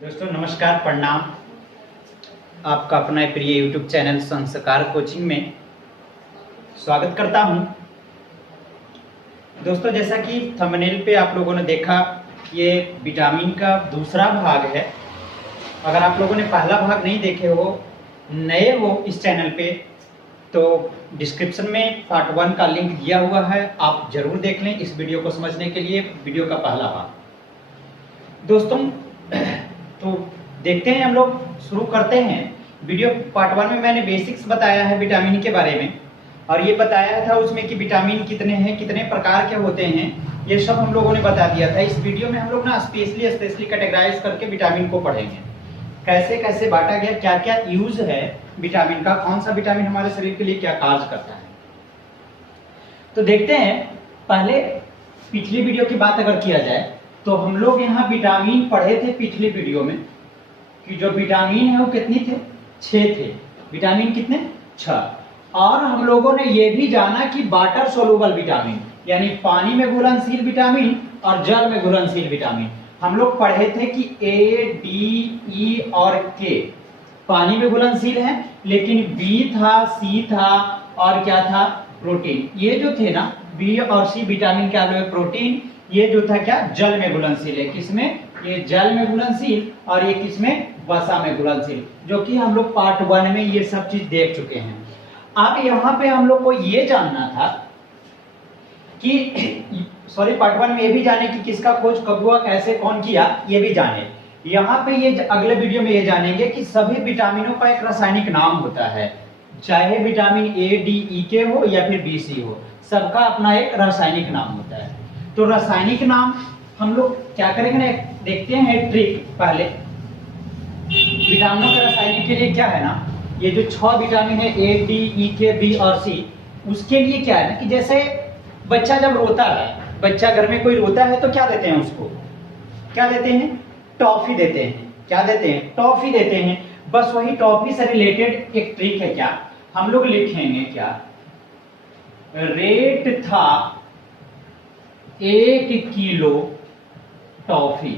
दोस्तों नमस्कार, प्रणाम। आपका अपना प्रिय यूट्यूब चैनल संस्कार कोचिंग में स्वागत करता हूं। दोस्तों जैसा कि थंबनेल पे आप लोगों ने देखा, ये विटामिन का दूसरा भाग है। अगर आप लोगों ने पहला भाग नहीं देखे हो, नए हो इस चैनल पे, तो डिस्क्रिप्शन में पार्ट 1 का लिंक दिया हुआ है, आप जरूर देख लें इस वीडियो को समझने के लिए। वीडियो का पहला भाग दोस्तों, तो देखते हैं, हम लोग शुरू करते हैं। वीडियो पार्ट 1 में मैंने बेसिक्स बताया है विटामिन के बारे में, और ये बताया था उसमें कि विटामिन कितने हैं, कितने प्रकार के होते हैं, ये सब हम लोगों ने बता दिया था। इस वीडियो में हम लोग ना स्पेशली कैटेगराइज करके विटामिन को पढ़ेंगे, कैसे कैसे बांटा गया, क्या क्या यूज है विटामिन का, कौन सा विटामिन हमारे शरीर के लिए क्या कार्य करता है। तो देखते हैं, पहले पिछली वीडियो की बात अगर किया जाए तो हम लोग यहाँ विटामिन पढ़े थे पिछले वीडियो में कि जो विटामिन है वो कितनी थे, 6 थे। विटामिन कितने, 6। और हम लोगों ने ये भी जाना कि वाटर सोलुबल विटामिन यानी पानी में घुलनशील विटामिन और जल में घुलनशील विटामिन हम लोग पढ़े थे कि ए, डी, ई और के पानी में घुलनशील है, लेकिन बी था, सी था और क्या था, प्रोटीन। ये जो थे ना, बी और सी विटामिन क्या है, प्रोटीन, ये जो था क्या, जल में घुलनशील है। किसमें, ये जल में घुलनशील, और ये किसमें, वसा में घुलनशील, जो कि हम लोग पार्ट 1 में ये सब चीज देख चुके हैं। अब यहाँ पे हम लोग को ये जानना था कि पार्ट 1 में ये भी जाने कि किसका खोज कब हुआ, कैसे, कौन किया, ये भी जाने। यहाँ पे ये अगले वीडियो में ये जानेंगे कि सभी विटामिनों का एक रासायनिक नाम होता है, चाहे विटामिन ए, डी, ई के हो या फिर बी, सी हो, सबका अपना एक रासायनिक नाम होता है। तो रासायनिक नाम हम लोग क्या करेंगे ना, देखते हैं ट्रिक। पहले विटामिनों के रासायनिक के लिए क्या है ना, ये जो 6 विटामिन है, ए, डी, ई, के, बी और सी, उसके लिए क्या है ना कि जैसे बच्चा जब रोता है, बच्चा घर में कोई रोता है तो क्या देते हैं उसको, क्या देते हैं, टॉफी देते हैं। क्या देते हैं, टॉफी देते हैं। बस वही टॉफी से रिलेटेड एक ट्रिक है। क्या हम लोग लिखेंगे, क्या रेट था 1 किलो टॉफी,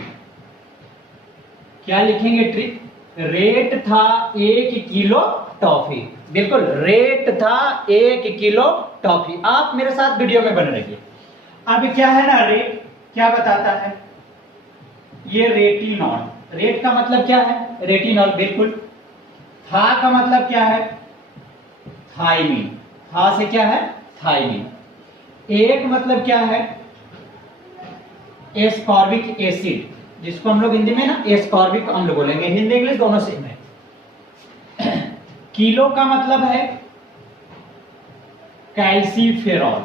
क्या लिखेंगे ट्रिक, रेट था 1 किलो टॉफी। बिल्कुल, रेट था 1 किलो टॉफी। आप मेरे साथ वीडियो में बने रहिए। अब क्या है ना, रेट क्या बताता है, ये रेटिनॉल। रेट का मतलब क्या है, रेटिनॉल। बिल्कुल। था का मतलब क्या है, थायमीन। था से क्या है, थायमीन। एक मतलब क्या है, एस्कॉर्बिक एसिड, जिसको हम लोग हिंदी में ना एस्कॉर्बिक अम्ल बोलेंगे, हिंदी इंग्लिश दोनों सेम है। किलो का मतलब है कैल्सीफेरॉल।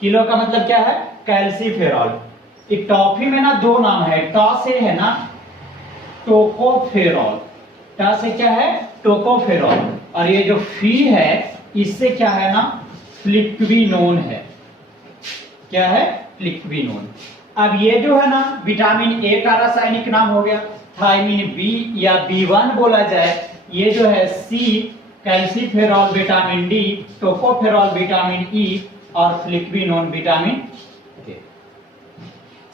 किलो का मतलब क्या है, कैल्सीफेरॉल। एक टॉफी में ना 2 नाम है, टॉ से है ना टोकोफेरॉल, टा से क्या है, टोकोफेरॉल, और ये जो फी है इससे क्या है ना, फ्लिक्विनोन है। क्या है, फ्लिक्विनोन। अब ये जो है ना विटामिन ए का रासायनिक नाम हो गया थायमीन, बी या B1 बोला जाए, ये जो है C calciferol vitamin D, tocopherol vitamin E और फ्लिक्विनोन विटामिन के।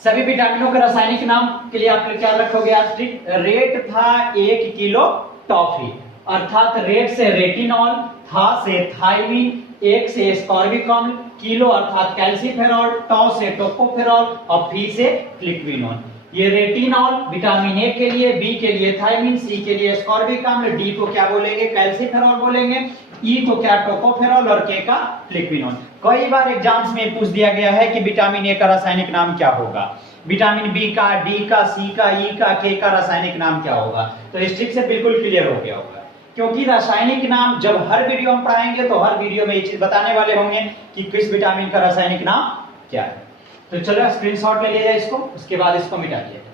सभी विटामिनों के रासायनिक नाम के लिए आप क्या रखोगे, आप ट्रिक। रेट था 1 किलो टॉफी, अर्थात रेट से रेटिनॉल, था से थायमीन, 1 से एस्कॉर्बिक अम्ल, किलो अर्थात कैल्सीफेरॉल, टॉ से टोकोफेरॉल और फी से फ्लिक्विनोन। ये रेटिनॉल विटामिन ए के लिए, बी के लिए थायमीन, सी के लिए एस्कॉर्बिक अम्ल, डी को क्या बोलेंगे, कैल्सीफेरॉल बोलेंगे, ई को क्या, टोकोफेरॉल और के का फ्लिक्विनोन। कई बार एग्जाम्स में पूछ दिया गया है कि विटामिन ए का रासायनिक नाम क्या होगा, विटामिन बी का, डी का, सी का, ई का, के का रासायनिक नाम क्या होगा। तो इस ट्रिक से बिल्कुल क्लियर हो गया होगा, क्योंकि रासायनिक नाम जब हर वीडियो में पढ़ाएंगे तो हर वीडियो में ये चीज बताने वाले होंगे कि किस विटामिन का रासायनिक नाम क्या है। तो चलो स्क्रीनशॉट ले लिया जाए इसको, उसके बाद इसको मिटा दिया जाए।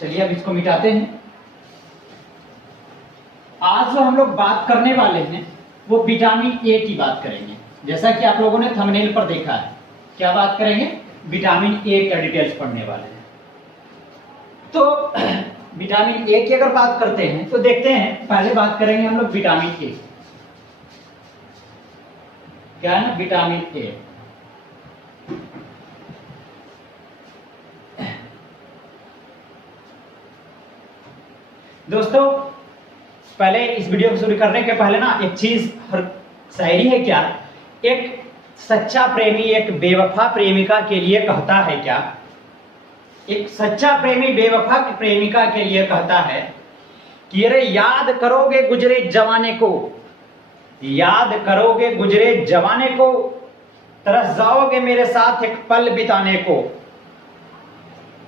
चलिए अब इसको मिटाते हैं। आज जो हम लोग बात करने वाले हैं वो विटामिन ए की बात करेंगे। जैसा कि आप लोगों ने थंबनेल पर देखा है, क्या बात करेंगे, विटामिन ए का डिटेल्स पढ़ने वाले हैं। तो विटामिन ए की अगर बात करते हैं तो देखते हैं, पहले बात करेंगे हम लोग विटामिन ए। क्या है ना, विटामिन ए। दोस्तों पहले इस वीडियो को शुरू करने के पहले ना एक चीज, शायरी है क्या, एक सच्चा प्रेमी एक बेवफा प्रेमिका के लिए कहता है क्या, एक सच्चा प्रेमी बेवफा प्रेमिका के लिए कहता है कि अरे याद करोगे गुजरे जमाने को, याद करोगे गुजरे जमाने को, तरस जाओगे मेरे साथ एक पल बिताने को,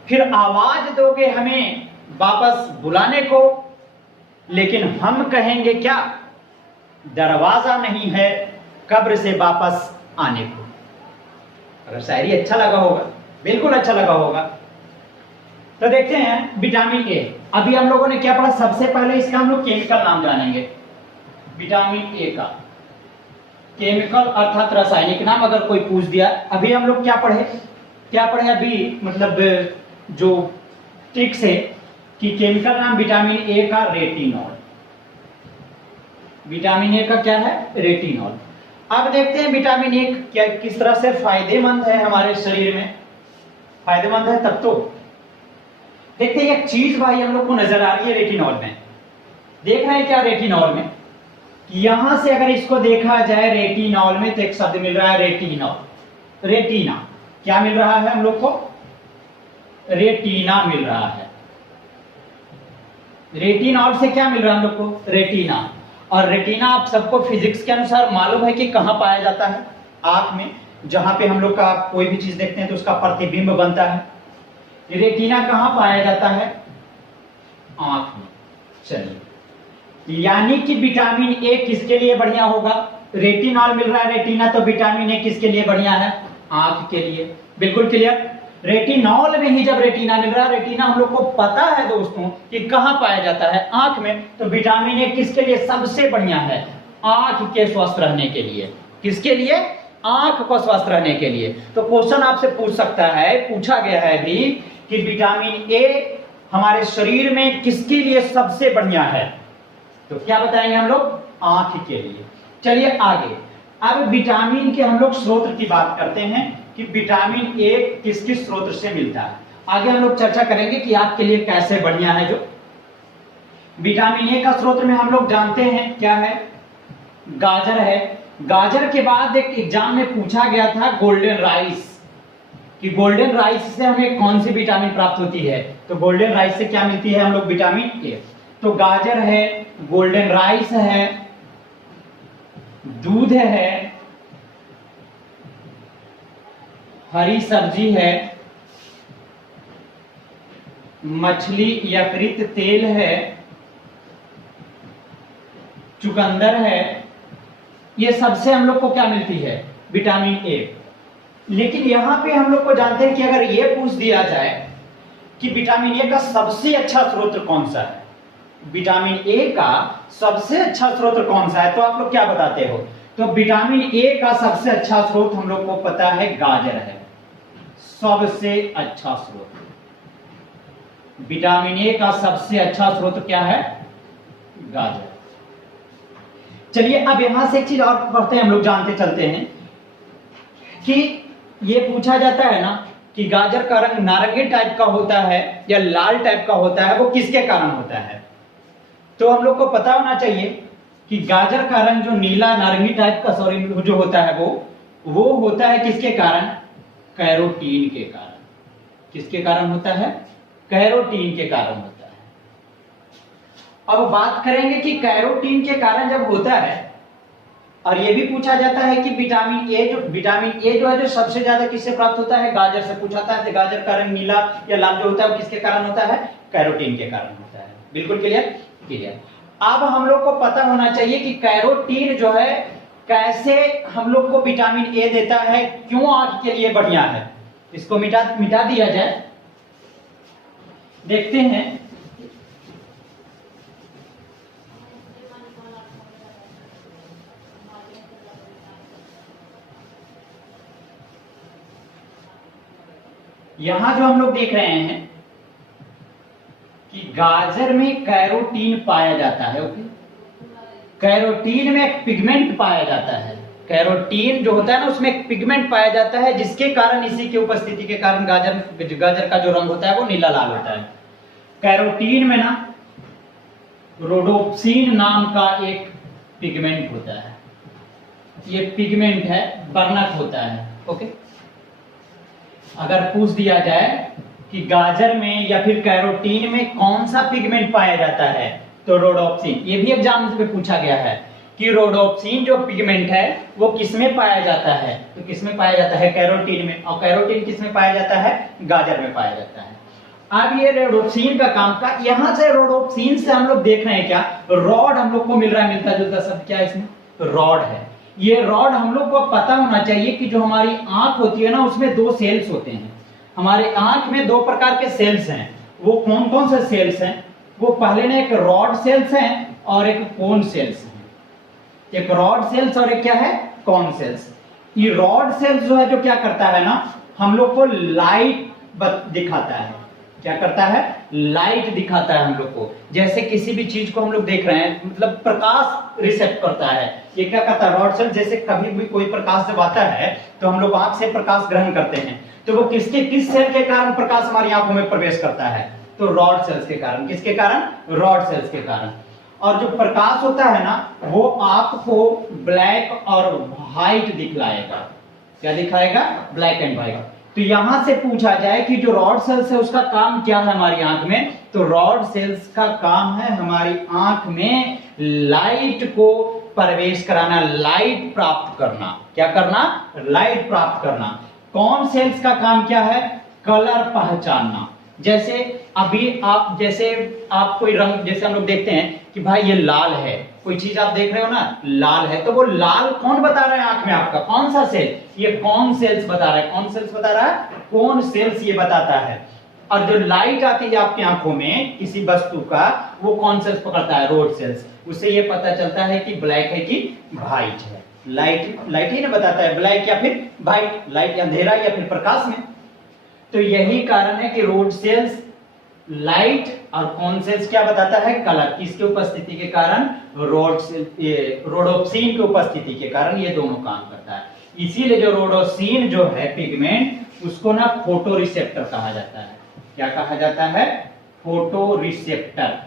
फिर आवाज दोगे हमें वापस बुलाने को, लेकिन हम कहेंगे क्या, दरवाजा नहीं है कब्र से वापस आने को। अगर शायरी अच्छा लगा होगा, बिल्कुल अच्छा लगा होगा, तो देखते हैं विटामिन ए। अभी हम लोगों ने क्या पढ़ा, सबसे पहले इसका हम लोग केमिकल नाम जानेंगे। विटामिन ए का केमिकल अर्थात रासायनिक नाम अगर कोई पूछ दिया। अभी हम लोग क्या पढ़े अभी, मतलब जो ट्रिक्स है कि केमिकल नाम विटामिन ए का रेटिनॉल। विटामिन ए का क्या है, रेटिनॉल। अब देखते हैं विटामिन ए क्या किस तरह से फायदेमंद है हमारे शरीर में, फायदेमंद है तब तो। देखते हैं एक चीज भाई हम लोग को नजर आ रही है रेटिनॉल में, देख रहे हैं क्या रेटिनॉल में, यहां से अगर इसको देखा जाए रेटिनॉल में तो एक शब्द मिल रहा है रेटिनॉल। रेटिना क्या मिल रहा है हम लोग को, रेटिना मिल रहा है। रेटिनॉल से क्या मिल रहा है हम लोग को, रेटिना। और रेटिना आप सबको फिजिक्स के अनुसार मालूम है कि कहां पाया जाता है, आंख में, जहां पे हम लोग का कोई भी चीज देखते हैं तो उसका प्रतिबिंब बनता है। रेटिना कहां पाया जाता है, आंख में। चलिए, यानी कि विटामिन ए किसके लिए बढ़िया होगा, रेटिनॉल मिल रहा है रेटिना, तो विटामिन ए किसके लिए बढ़िया है, आंख के लिए। बिल्कुल क्लियर। रेटिनॉल में ही जब रेटिना मिल रहा है, रेटिना हम लोग को पता है दोस्तों कि कहां पाया जाता है, आंख में, तो विटामिन ए किसके लिए सबसे बढ़िया है, आंख के स्वस्थ रहने के लिए। किसके लिए, आंख को स्वस्थ रहने के लिए। तो क्वेश्चन आपसे पूछ सकता है, पूछा गया है भी कि विटामिन ए हमारे शरीर में किसके लिए सबसे बढ़िया है, तो क्या बताएंगे हम लोग, आंख के लिए। चलिए आगे, अब विटामिन के हम लोग स्रोत की बात करते हैं कि विटामिन ए किस किस स्रोत से मिलता है। आगे हम लोग चर्चा करेंगे कि आपके लिए कैसे बढ़िया है। जो विटामिन ए का स्रोत में हम लोग जानते हैं क्या है, गाजर है। गाजर के बाद एक एग्जाम में पूछा गया था गोल्डन राइस, कि गोल्डन राइस से हमें कौन सी विटामिन प्राप्त होती है, तो गोल्डन राइस से क्या मिलती है हम लोग, विटामिन ए। तो गाजर है, गोल्डन राइस है, दूध है, हरी सब्जी है, मछली यकृत तेल है, चुकंदर है, ये सबसे हम लोग को क्या मिलती है, विटामिन ए। लेकिन यहां पे हम लोग को जानते हैं कि अगर ये पूछ दिया जाए कि विटामिन ए का सबसे अच्छा स्रोत कौन सा है, विटामिन ए का सबसे अच्छा स्रोत कौन सा है, तो आप लोग क्या बताते हो, तो विटामिन ए का सबसे अच्छा स्रोत हम लोग को पता है गाजर है, सबसे अच्छा स्रोत। विटामिन ए का सबसे अच्छा स्रोत क्या है, गाजर। चलिए अब यहां से एक चीज और पढ़ते हैं, हम लोग जानते चलते हैं कि ये पूछा जाता है ना कि गाजर का रंग नारंगी टाइप का होता है या लाल टाइप का होता है, वो किसके कारण होता है, तो हम लोग को पता होना चाहिए कि गाजर का रंग जो नीला नारंगी टाइप का जो होता है वो होता है किसके कारण, कैरोटीन के कारण। किसके कारण होता है, कैरोटीन के कारण होता है। अब बात करेंगे कि कैरोटीन के कारण जब होता है, और ये भी पूछा जाता है कि विटामिन ए जो है जो सबसे ज्यादा किससे प्राप्त होता है, गाजर से पूछा था, तो गाजर का रंग नीला या लाल जो होता है वो किसके कारण होता है, कैरोटीन के कारण होता है। बिल्कुल क्लियर। अब हम लोग को पता होना चाहिए कि कैरोटीन जो है कैसे हम लोग को विटामिन ए देता है, क्यों आंख के लिए बढ़िया है। इसको मिटा दिया जाए, देखते हैं। यहां जो हम लोग देख रहे हैं कि गाजर में कैरोटीन पाया जाता है। ओके, कैरोटीन में एक पिगमेंट पाया जाता है। कैरोटीन जो होता है ना उसमें एक पिगमेंट पाया जाता है, जिसके कारण, इसी की उपस्थिति के कारण गाजर का जो रंग होता है वो नीला लाल होता है। कैरोटीन में ना रोडोप्सिन नाम का एक पिगमेंट होता है। ये पिगमेंट है, वर्णक होता है। ओके, अगर पूछ दिया जाए कि गाजर में या फिर कैरोटीन में कौन सा पिगमेंट पाया जाता है, तो रोडोप्सिन। ये भी एग्जाम में पूछा गया है कि रोडोप्सिन जो पिगमेंट है वो किसमें पाया जाता है, तो किसमें पाया जाता है, कैरोटीन में। और कैरोटीन किसमें पाया जाता है, गाजर में पाया जाता है। अब ये रोडोप्सिन का काम का, यहां से रोडोप्सिन से हम लोग देख रहे हैं क्या, रॉड हम लोग को मिल रहा है, मिलता जुलता सब क्या इसमें, तो रॉड है। ये रॉड हम लोग को पता होना चाहिए कि जो हमारी आंख होती है ना, उसमें दो सेल्स होते हैं। हमारे आंख में दो प्रकार के सेल्स हैं। वो कौन कौन से सेल्स हैं, वो पहले ना एक रॉड सेल्स हैं और एक कोन सेल्स हैं। एक रॉड सेल्स और एक क्या है, कोन सेल्स। ये रॉड सेल्स जो है, जो क्या करता है ना, हम लोग को लाइट दिखाता है। क्या करता है, लाइट दिखाता है हम लोग को। जैसे किसी भी चीज को हम लोग देख रहे हैं, मतलब प्रकाश रिसेप्ट करता है। ये क्या करता है, रॉड सेल। जैसे कभी भी कोई प्रकाश जब आता है तो हम लोग आंख से प्रकाश ग्रहण करते हैं, तो वो किस सेल के कारण प्रकाश हमारी आंखों में प्रवेश करता है, तो रॉड सेल्स के कारण। किसके कारण, रॉड सेल्स के कारण। और जो प्रकाश होता है ना, वो आपको ब्लैक और व्हाइट दिखलाएगा। क्या दिखाएगा, ब्लैक एंड व्हाइट। तो यहां से पूछा जाए कि जो रॉड सेल्स है उसका काम क्या है हमारी आंख में, तो रॉड सेल्स का काम है हमारी आंख में लाइट को प्रवेश कराना, लाइट प्राप्त करना। क्या करना, लाइट प्राप्त करना। कौन सेल्स का काम क्या है, कलर पहचानना। जैसे अभी आप, जैसे आप कोई रंग, जैसे हम लोग देखते हैं कि भाई ये लाल है, कोई चीज आप देख रहे हो ना, लाल है, तो वो लाल कौन बता रहा है आंख में आपका, कौन सा सेल, ये कौन सेल्स बता रहा है। कौन सेल्स बता रहा है, कौन सेल्स ये बताता है। और जो लाइट आती है आपकी आंखों में किसी वस्तु का, वो कौन सेल्स पकड़ता है, रोड सेल्स। उससे ये पता चलता है कि ब्लैक है कि व्हाइट है। लाइट ही ना बताता है, ब्लैक या फिर व्हाइट, लाइट अंधेरा या फिर प्रकाश में। तो यही कारण है कि रोड सेल्स लाइट और कौन सेल्स क्या बताता है, कलर। किसके उपस्थिति के कारण, रोडोप्सिन की उपस्थिति के कारण ये दोनों काम करता है। इसीलिए जो रोडोप्सिन जो है पिगमेंट, उसको ना फोटो रिसेप्टर कहा जाता है। क्या कहा जाता है, फोटो रिसेप्टर।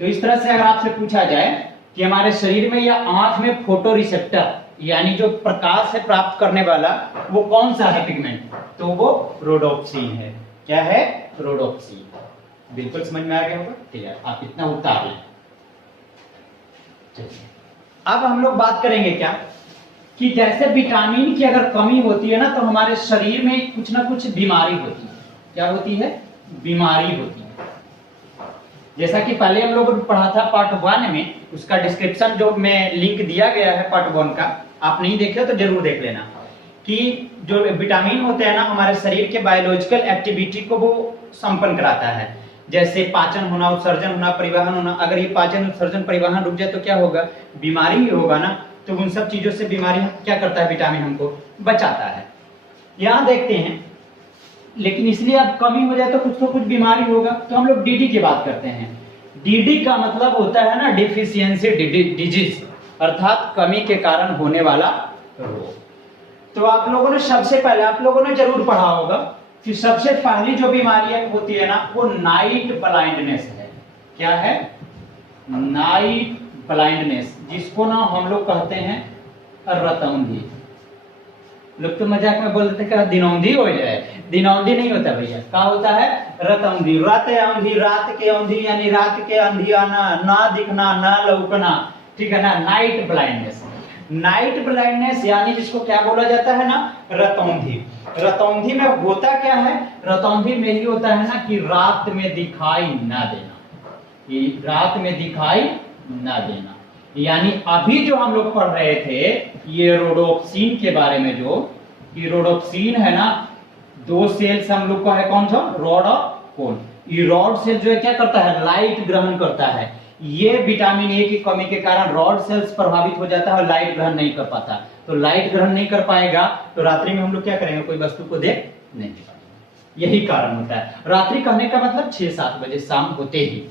तो इस तरह से अगर आपसे पूछा जाए कि हमारे शरीर में या आंख में फोटो रिसेप्टर यानी जो प्रकाश है प्राप्त करने वाला, वो कौन सा है पिगमेंट, तो वो रोडोप्सिन है। क्या है, रोडोप्सिन। बिल्कुल समझ में आ गया होगा, ठीक है, आप इतना उतार लें। अब हम लोग बात करेंगे क्या, कि जैसे विटामिन की अगर कमी होती है ना, तो हमारे शरीर में कुछ ना कुछ बीमारी होती है। क्या होती है, बीमारी होती है। जैसा कि पहले हम लोगों ने पढ़ा था पार्ट 1 में, उसका डिस्क्रिप्शन जो में लिंक दिया गया है पार्ट 1 का, आप नहीं देखे हो तो जरूर देख लेना। कि जो विटामिन होते हैं ना, हमारे शरीर के बायोलॉजिकल एक्टिविटी को वो संपन्न कराता है। जैसे पाचन होना, उत्सर्जन होना, परिवहन होना। अगर ये पाचन, उत्सर्जन, परिवहन रुक जाए तो क्या होगा, बीमारी ही होगा ना। तो उन सब चीजों से बीमारी क्या करता है, विटामिन हमको बचाता है। यहां देखते हैं, लेकिन इसलिए अब कमी हो जाए तो कुछ बीमारी होगा, तो हम लोग डीडी की बात करते हैं। डीडी का मतलब होता है ना, डिफिशियंसी डिजीज, अर्थात कमी के कारण होने वाला रोग। तो आप लोगों ने सबसे पहले, आप लोगों ने जरूर पढ़ा होगा कि सबसे पहली जो बीमारी होती है ना, वो नाइट ब्लाइंडनेस है। क्या है, नाइट ब्लाइंडनेस, जिसको ना हम लोग कहते हैं रतौंधी। लोग तो मजाक में बोल देते हैं दिनौंधी हो जाए, दिनौंधी नहीं होता भैया, क्या होता है, रतौंधी। रात औंधी, रात के औंधी यानी रात के अंधियाना, ना दिखना, ना लौकना, ठीक है ना, नाइट ब्लाइंडनेस। नाइट ब्लाइंडनेस यानी जिसको क्या बोला जाता है ना, रतौंधी। रतौंधी में होता क्या है, रतौंधी में ही होता है ना कि रात में दिखाई ना देना, कि रात में दिखाई ना देना। यानी अभी जो हम लोग पढ़ रहे थे ये रोडोप्सिन के बारे में, जो ये रोडोप्सिन है ना, दो सेल्स हम लोग का है, कौन सा, रॉड और कोन। ये रॉड सेल जो है क्या करता है, लाइट ग्रहण करता है। ये विटामिन ए की कमी के कारण रॉड सेल्स प्रभावित हो जाता है और लाइट ग्रहण नहीं कर पाता। तो लाइट ग्रहण नहीं कर पाएगा तो रात्रि में हम लोग क्या करेंगे, कोई वस्तु को देख नहीं पाएंगे। यही कारण होता है। रात्रि कहने का मतलब 6-7 बजे शाम होते ही।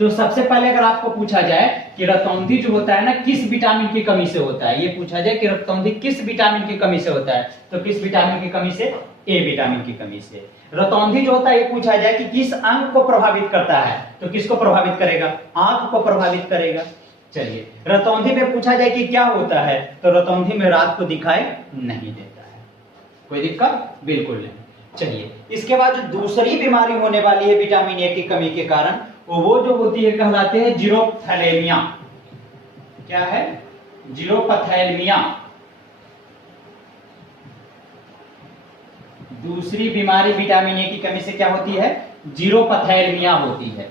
तो सबसे पहले अगर आपको पूछा जाए कि रतौंधी जो होता है ना, किस विटामिन की कमी से होता है, ये पूछा जाए कि रतौंधी किस विटामिन की कमी से होता है, तो किस विटामिन की कमी से, ए विटामिन की कमी से। रतौंधी जो होता है, ये पूछा जाए कि किस अंग को प्रभावित करता है, तो किसको प्रभावित करेगा? आंख को प्रभावित करेगा। चलिए, रतौंधी में पूछा जाए कि क्या होता है, तो रतौंधी में रात को दिखाई नहीं देता है। कोई दिक्कत? बिल्कुल नहीं। चलिए, इसके बाद जो दूसरी बीमारी होने वाली है विटामिन ए की कमी के कारण, वो जो होती है कहलाते हैं जीरोपथैलेमिया। क्या है? जीरोपथैलेमिया। दूसरी बीमारी विटामिन ए की कमी से क्या होती है? जीरोपथैलेमिया होती है।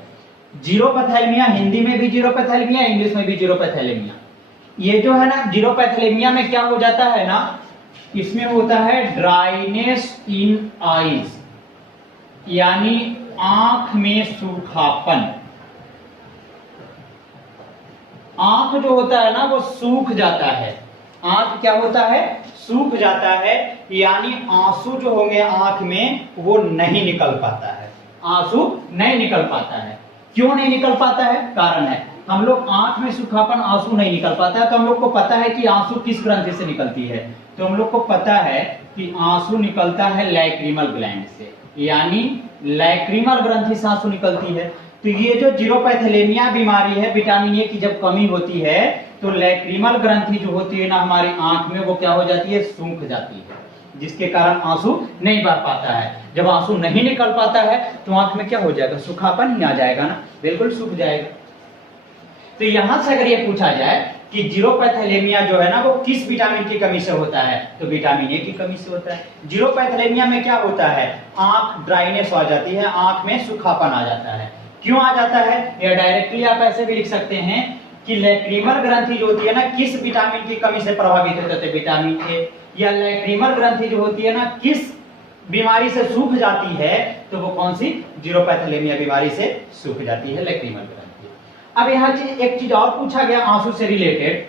जीरोपथैलेमिया, हिंदी में भी जीरोपथैलेमिया, इंग्लिश में भी जीरोपथैलेमिया। ये जो है ना, जीरोपैथेलेमिया में क्या हो जाता है ना, इसमें होता है ड्राइनेस इन आईज, यानी आंख में सूखापन। आंख जो होता है ना वो सूख जाता है। आंख क्या होता है? सूख जाता है, यानी आंसू जो होंगे आंख में वो नहीं निकल पाता है। आंसू नहीं निकल पाता है। क्यों नहीं निकल पाता है? कारण है, हम लोग आंख में सूखापन, आंसू नहीं निकल पाता है, तो हम लोग को पता है कि आंसू किस ग्रंथि से निकलती है, तो हम लोग को पता है कि आंसू निकलता है लैक्रिमल ग्लैंड से, यानी लैक्रिमल ग्रंथि से आंसू निकलती है। तो ये जो जीरोपैथेलेमिया बीमारी है, विटामिन ए की जब कमी होती है तो लैक्रिमल ग्रंथि जो होती है ना हमारी आंख में, वो क्या हो जाती है? सूख जाती है, जिसके कारण आंसू नहीं बह पाता है। जब आंसू नहीं निकल पाता है तो आंख में क्या हो जाएगा? सूखापन ही आ जाएगा ना, बिल्कुल सूख जाएगा। तो यहां से अगर ये पूछा जाए कि जीरोपैथेलेमिया जो है ना वो किस विटामिन की कमी से होता है, तो विटामिन ए की कमी से होता है। जीरोपैथेलेमिया में क्या होता है? आंख ड्राइनेस हो जाती है, आंख में सूखापन आ जाता है। क्यों आ जाता है? या डायरेक्टली आप ऐसे भी लिख सकते हैं कि लैक्रिमल ग्रंथि जो होती है ना किस विटामिन की कमी से प्रभावित होते थे? Vitamin A. या लैक्रिमल ग्रंथि जो होती है ना किस बीमारी से सूख जाती है, तो वो कौन सी? जीरोपैथेलेमिया बीमारी से सूख जाती है लैक्रिमल ग्रंथि। अब यहाँ एक चीज और पूछा गया आंसू से रिलेटेड।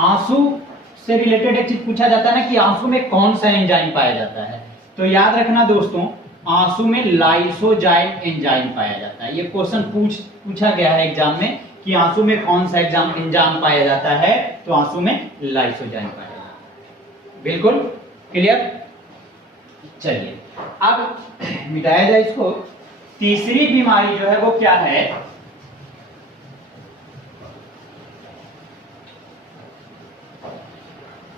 आंसू से रिलेटेड एक चीज पूछा जाता है ना कि आंसू में कौन सा एंजाइम पाया जाता है, तो याद रखना दोस्तों, आंसू में लाइसोजाइम एंजाइम पाया जाता है। ये क्वेश्चन पूछा गया है एग्जाम में कि आंसू में कौन सा एंजाइम पाया जाता है, तो आंसू में लाइसोजाइम पाया जाता है। बिल्कुल क्लियर? चलिए, अब मिटाया जाए इसको। तीसरी बीमारी जो है वो क्या है?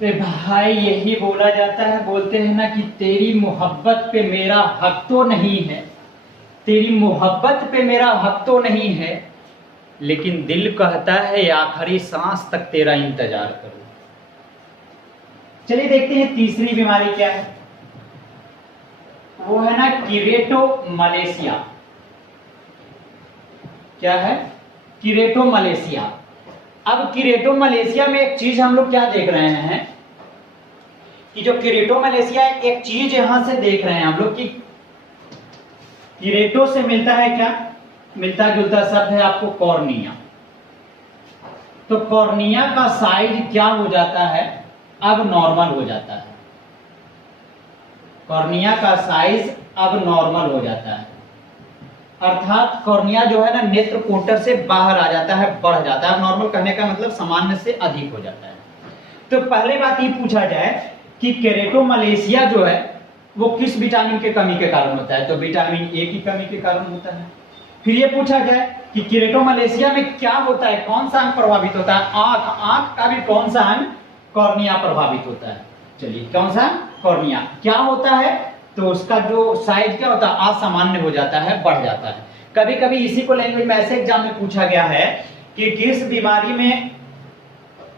भाई यही बोला जाता है, बोलते हैं ना कि तेरी मोहब्बत पे मेरा हक तो नहीं है, तेरी मोहब्बत पे मेरा हक तो नहीं है, लेकिन दिल कहता है आखिरी सांस तक तेरा इंतजार करूं। चलिए देखते हैं तीसरी बीमारी क्या है। वो है ना कीरेटोमलेशिया। क्या है? कीरेटोमलेशिया। अब कीरेटोमलेशिया में एक चीज हम लोग क्या देख रहे हैं कि जो कीरेटोमलेशिया एक चीज यहां से देख रहे हैं हम लोग कि कीरेटो से मिलता है क्या? मिलता जुलता शब्द है आपको कॉर्निया। तो कॉर्निया का साइज क्या हो जाता है? अब नॉर्मल हो जाता है। कॉर्निया का साइज अब नॉर्मल हो जाता है, अर्थात कॉर्निया जो है ना नेत्र कोटर से बाहर आ जाता है, बढ़ जाता है। नॉर्मल कहने का मतलब सामान्य से अधिक हो जाता है। तो पहले बात ये पूछा जाए कि कीरेटोमलेशिया जो है वो किस विटामिन के कमी के कारण होता है, तो विटामिन ए की कमी के कारण होता है। फिर ये पूछा जाए कि कीरेटोमलेशिया में क्या होता है, कौन सा अंग प्रभावित होता है? आंख। आंख का भी कौन सा अंग? कॉर्निया प्रभावित होता है। चलिए, कौन सा? कॉर्निया। क्या होता है? तो उसका जो साइज क्या होता है? असामान्य हो जाता है, बढ़ जाता है। कभी कभी इसी को लैंग्वेज में ऐसे एग्जाम में पूछा गया है कि किस बीमारी में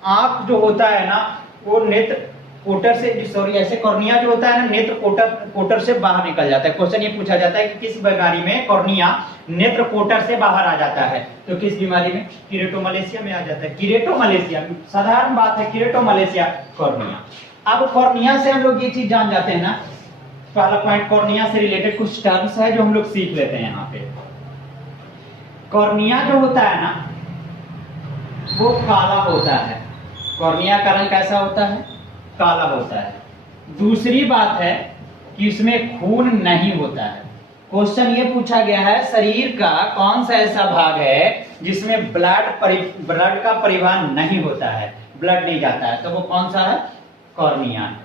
आंख जो होता है ना वो नेत्र कोटर से, सॉरी ऐसे कॉर्निया जो होता है ना नेत्र कोटर से बाहर निकल जाता है। क्वेश्चन ये पूछा जाता है कि किस बीमारी में कॉर्निया नेत्र कोटर से बाहर आ जाता है, तो किस बीमारी में? कीरेटोमलेशिया में आ जाता है। कीरेटोमलेशिया साधारण बात है, कीरेटोमलेशिया कॉर्निया। अब कॉर्निया से हम लोग ये चीज जान जाते हैं ना, पहला पॉइंट कॉर्निया से रिलेटेड कुछ टर्म्स है जो हम लोग सीख लेते हैं यहाँ पे। कॉर्निया जो होता है ना वो काला होता है। कॉर्निया का रंग कैसा होता है? काला होता है। दूसरी बात है कि इसमें खून नहीं होता है। क्वेश्चन ये पूछा गया है शरीर का कौन सा ऐसा भाग है जिसमें ब्लड का परिवहन नहीं होता है, ब्लड नहीं जाता है, तो वो कौन सा है? कॉर्निया है।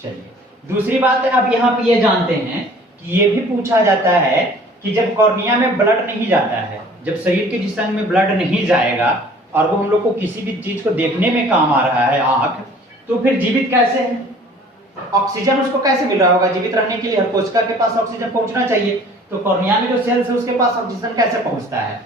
चलिए, दूसरी बात है, अब यहाँ पे ये जानते हैं कि ये भी पूछा जाता है कि जब कॉर्निया में ब्लड नहीं जाता है, जब शरीर के जिस अंग में ब्लड नहीं जाएगा और वो हम लोग को किसी भी चीज को देखने में काम आ रहा है आंख, तो फिर जीवित कैसे है? ऑक्सीजन उसको कैसे मिल रहा होगा? जीवित रहने के लिए हर कोशिका के पास ऑक्सीजन पहुंचना चाहिए, तो कॉर्निया में जो सेल्स है उसके पास ऑक्सीजन कैसे पहुंचता है?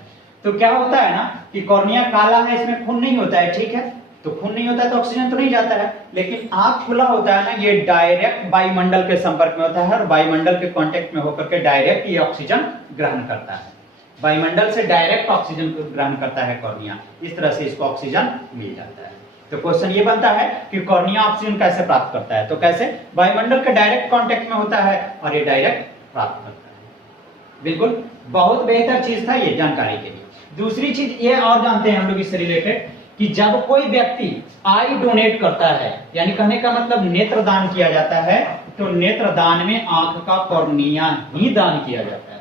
तो क्या होता है ना कि कॉर्निया काला है, इसमें खून नहीं होता है, ठीक है, तो खून नहीं होता है तो ऑक्सीजन तो नहीं जाता है, लेकिन आंख खुला होता है ना, ये डायरेक्ट वायुमंडल के संपर्क में होता है और वायुमंडल के कांटेक्ट में होकर के डायरेक्ट ये ऑक्सीजन ग्रहण करता है, वायुमंडल से डायरेक्ट ऑक्सीजन को ग्रहण करता है कॉर्निया, इस तरह से इसको ऑक्सीजन मिल जाता है। तो क्वेश्चन ये बनता है कि कॉर्निया ऑक्सीजन कैसे प्राप्त करता है? तो कैसे? वायुमंडल के डायरेक्ट कांटेक्ट में होता है और ये डायरेक्ट प्राप्त करता है। बिल्कुल बहुत बेहतर चीज था ये जानकारी के लिए। दूसरी चीज ये और जानते हैं हम लोग इससे रिलेटेड कि जब कोई व्यक्ति आई डोनेट करता है, यानी कहने का मतलब नेत्र दान किया जाता है, तो नेत्र दान में आंख का कॉर्निया ही दान किया जाता है।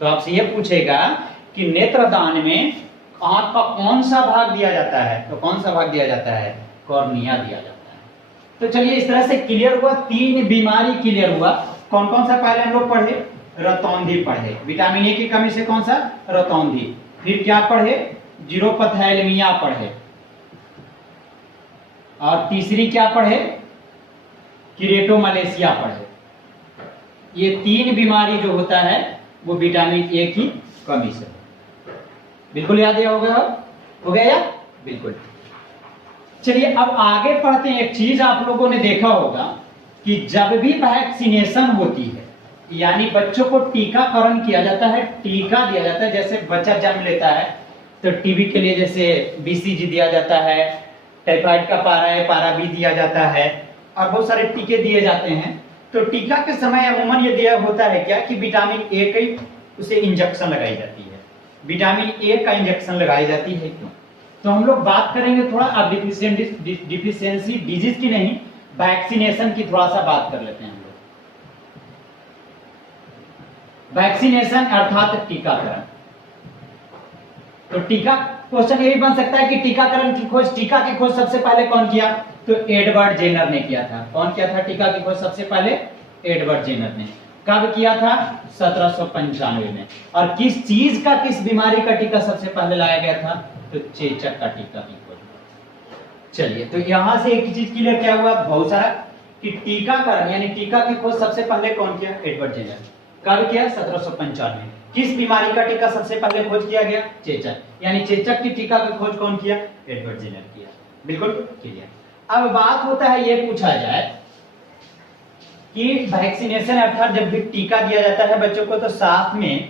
तो आपसे ये पूछेगा कि नेत्र दान में आंख का कौन सा भाग दिया जाता है? तो कौन सा भाग दिया जाता है? कॉर्निया दिया जाता है। तो चलिए इस तरह से क्लियर हुआ, 3 बीमारी क्लियर हुआ। कौन कौन सा पहले हम लोग पढ़े? रतौंधी पढ़े, विटामिन ए की कमी से कौन सा? रतौंधी। फिर क्या पढ़े? जीरोपैथैलेमिया पढ़े, और तीसरी क्या पढ़े? किरेटोमलेशिया पढ़े। ये 3 बीमारी जो होता है वो विटामिन ए की कमी से। बिल्कुल याद हो गया? हो गया याद? बिल्कुल। चलिए अब आगे पढ़ते हैं। एक चीज आप लोगों ने देखा होगा कि जब भी वैक्सीनेशन होती है, यानी बच्चों को टीकाकरण किया जाता है, टीका दिया जाता है, जैसे बच्चा जन्म लेता है तो टीबी के लिए जैसे बीसीजी दिया जाता है, टाइफाइड का पारा है, पारा बी दिया जाता है, और बहुत सारे टीके दिए जाते हैं। तो टीका के समय अमूमन ये दिया होता है क्या कि विटामिन ए की उसे इंजेक्शन लगाई जाती है, विटामिन ए का इंजेक्शन लगाई जाती है। क्यों? तो हम लोग बात करेंगे थोड़ा अब डिफिशियंसी डिजीज की नहीं, वैक्सीनेशन की थोड़ा सा बात कर लेते हैं हम लोग। वैक्सीनेशन अर्थात टीकाकरण। तो टीका क्वेश्चन ये भी बन सकता है कि टीकाकरण की खोज, टीका की खोज सबसे पहले कौन किया? तो एडवर्ड जेनर ने किया था। कौन किया था टीका की खोज सबसे पहले? एडवर्ड जेनर ने। कब किया था? 1795 में। और किस चीज का, किस बीमारी का टीका सबसे पहले लाया गया था? तो चेचक का टीका की खोज। चलिए तो यहां से एक चीज क्लियर क्या हुआ बहुत सारा कि टीकाकरण यानी टीका की खोज सबसे पहले कौन किया? Edward Jenner. कब किया? 1795। किस बीमारी का टीका सबसे पहले खोज किया गया? चेचक। यानी चेचक की टीका की खोज कौन किया? एडवर्ड जेनर किया। बिल्कुल क्लियर। अब बात होता है, ये पूछा जाए कि वैक्सीनेशन अर्थात जब भी टीका दिया जाता है बच्चों को तो साथ में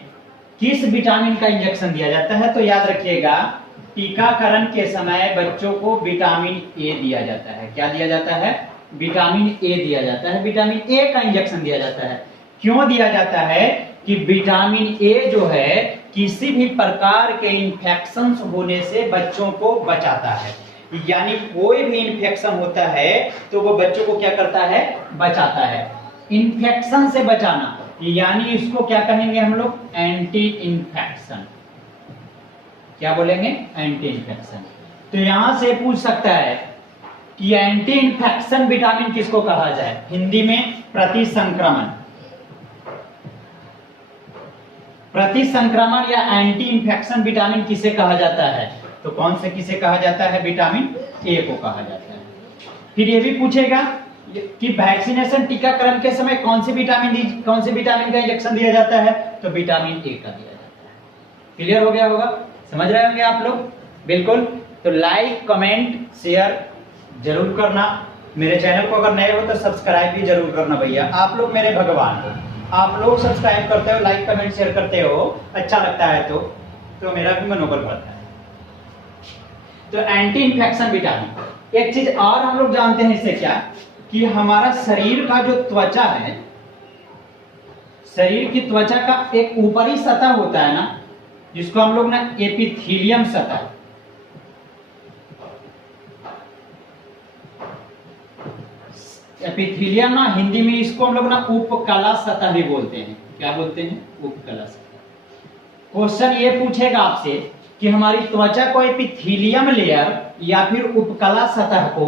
किस विटामिन का इंजेक्शन दिया जाता है? तो याद रखिएगा टीकाकरण के समय बच्चों को विटामिन ए दिया जाता है। क्या दिया जाता है? विटामिन ए दिया जाता है। विटामिन ए का इंजेक्शन दिया जाता है। क्यों दिया जाता है? कि विटामिन ए जो है किसी भी प्रकार के इन्फेक्शन होने से बच्चों को बचाता है। यानी कोई भी इन्फेक्शन होता है तो वो बच्चों को क्या करता है? बचाता है। इन्फेक्शन से बचाना यानी इसको क्या कहेंगे हम लोग? Anti infection. क्या बोलेंगे? Anti infection. तो यहां से पूछ सकता है कि एंटी इन्फेक्शन विटामिन किसको कहा जाए? हिंदी में प्रतिसंक्रमण। प्रतिसंक्रमण या एंटी इन्फेक्शन विटामिन किसे कहा जाता है? तो कौन से किसे कहा जाता है? विटामिन ए को कहा जाता है। फिर ये भी पूछेगा कि वैक्सीनेशन टीकाकरण के समय कौन से विटामिन का इंजेक्शन दिया जाता है? तो विटामिन ए का दिया जाता है। क्लियर हो गया होगा? समझ रहे होंगे आप लोग? बिल्कुल। तो लाइक कमेंट शेयर जरूर करना। मेरे चैनल को अगर नए हो तो सब्सक्राइब भी जरूर करना भैया। आप लोग मेरे भगवान हो, आप लोग सब्सक्राइब करते हो, लाइक कमेंट शेयर करते हो, अच्छा लगता है तो मेरा भी मनोबल बढ़ता है। तो एंटी इन्फेक्शन विटामिन। एक चीज और हम लोग जानते हैं इससे क्या कि हमारा शरीर का जो त्वचा है, शरीर की त्वचा का एक ऊपरी सतह होता है ना, जिसको हम लोग ना एपिथेलियम सतह, एपिथेलियम ना हिंदी में इसको हम लोग ना उपकला सतह भी बोलते हैं। क्या बोलते हैं? उपकला सतह। क्वेश्चन ये पूछेगा आपसे कि हमारी त्वचा को एपिथेलियम लेयर या फिर उपकला सतह को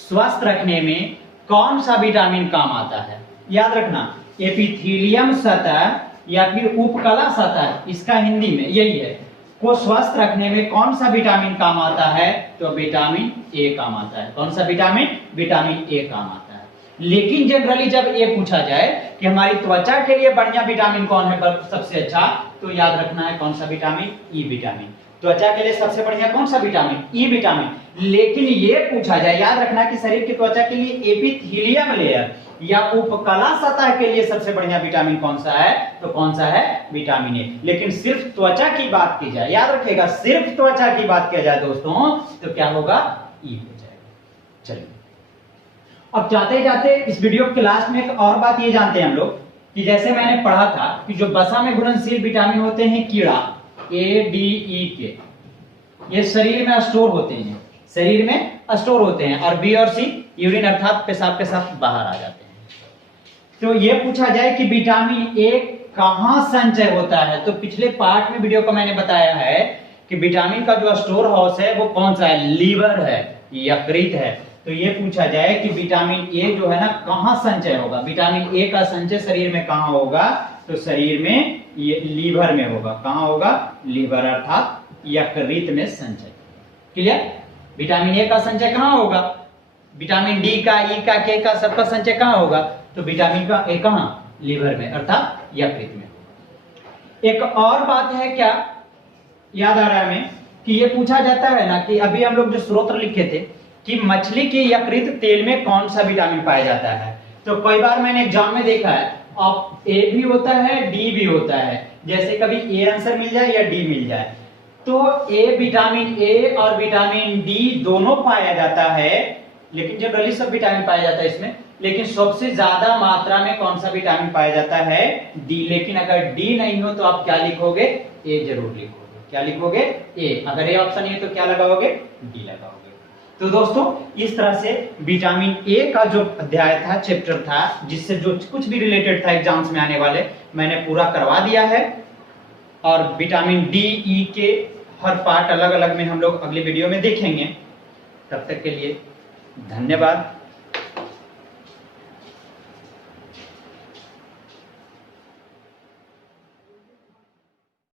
स्वस्थ रखने में कौन सा विटामिन काम आता है? याद रखना, एपिथेलियम सतह या फिर उपकला सतह, इसका हिंदी में यही है, को स्वस्थ रखने में कौन सा विटामिन काम आता है? तो विटामिन ए काम आता है। कौन सा विटामिन? विटामिन ए काम आता है। लेकिन जनरली जब ये पूछा जाए कि हमारी त्वचा के लिए बढ़िया विटामिन कौन है सबसे अच्छा, तो याद रखना है कौन सा विटामिन? E vitamin. त्वचा के लिए सबसे बढ़िया कौन सा विटामिन? E vitamin. लेकिन ये पूछा जाए, याद रखना कि शरीर की त्वचा के लिए एपिथेलियम लेयर या उपकला सतह के लिए सबसे बढ़िया विटामिन कौन सा है? तो कौन सा है? Vitamin A. लेकिन सिर्फ त्वचा की बात की जाए, याद रखिएगा, सिर्फ त्वचा की बात किया जाए दोस्तों, तो क्या होगा? ई हो जाएगा। चलिए, अब जाते जाते इस वीडियो के लास्ट में एक और बात ये जानते हैं हम लोग कि जैसे मैंने पढ़ा था कि जो वसा में घुलनशील विटामिन होते हैं कीड़ा, ए डी ई के, ये शरीर में स्टोर होते हैं, शरीर में स्टोर होते हैं, और बी और सी यूरिन अर्थात पेशाब के साथ बाहर आ जाते हैं। तो ये पूछा जाए कि विटामिन ए कहां संचय होता है, तो पिछले पार्ट में वीडियो को मैंने बताया है कि विटामिन का जो स्टोर हाउस है वो कौन सा है? लीवर है, यकृत है। तो ये पूछा जाए कि विटामिन ए जो है ना कहां संचय होगा? विटामिन ए का संचय शरीर में कहां होगा? तो शरीर में ये लीवर में होगा। कहां होगा? लीवर अर्थात यकृत में संचय। क्लियर? विटामिन ए का संचय कहां होगा? विटामिन डी का, ई का, के का, सबका संचय कहां होगा? तो विटामिन का ए कहां? लीवर में अर्थात यकृत में। एक और बात है, क्या याद आ रहा है हमें कि ये पूछा जाता है ना कि अभी हम लोग जो स्रोत लिखे थे कि मछली के यकृत तेल में कौन सा विटामिन पाया जाता है, तो कई बार मैंने एग्जाम में देखा है अब ए भी होता है, डी भी होता है, जैसे कभी ए आंसर मिल जाए या डी मिल जाए, तो ए विटामिन ए और विटामिन डी दोनों पाया जाता है, लेकिन जनरली सब विटामिन पाया जाता है इसमें, लेकिन सबसे ज्यादा मात्रा में कौन सा विटामिन पाया जाता है? डी। लेकिन अगर डी नहीं हो तो आप क्या लिखोगे? ए जरूर लिखोगे। क्या लिखोगे? ए। अगर ए ऑप्शन नहीं है तो क्या लगाओगे? डी लगाओगे। तो दोस्तों, इस तरह से विटामिन ए का जो अध्याय था, चैप्टर था, जिससे जो कुछ भी रिलेटेड था एग्जाम्स में आने वाले, मैंने पूरा करवा दिया है। और विटामिन डी, ई के हर पार्ट अलग अलग में हम लोग अगले वीडियो में देखेंगे। तब तक के लिए धन्यवाद।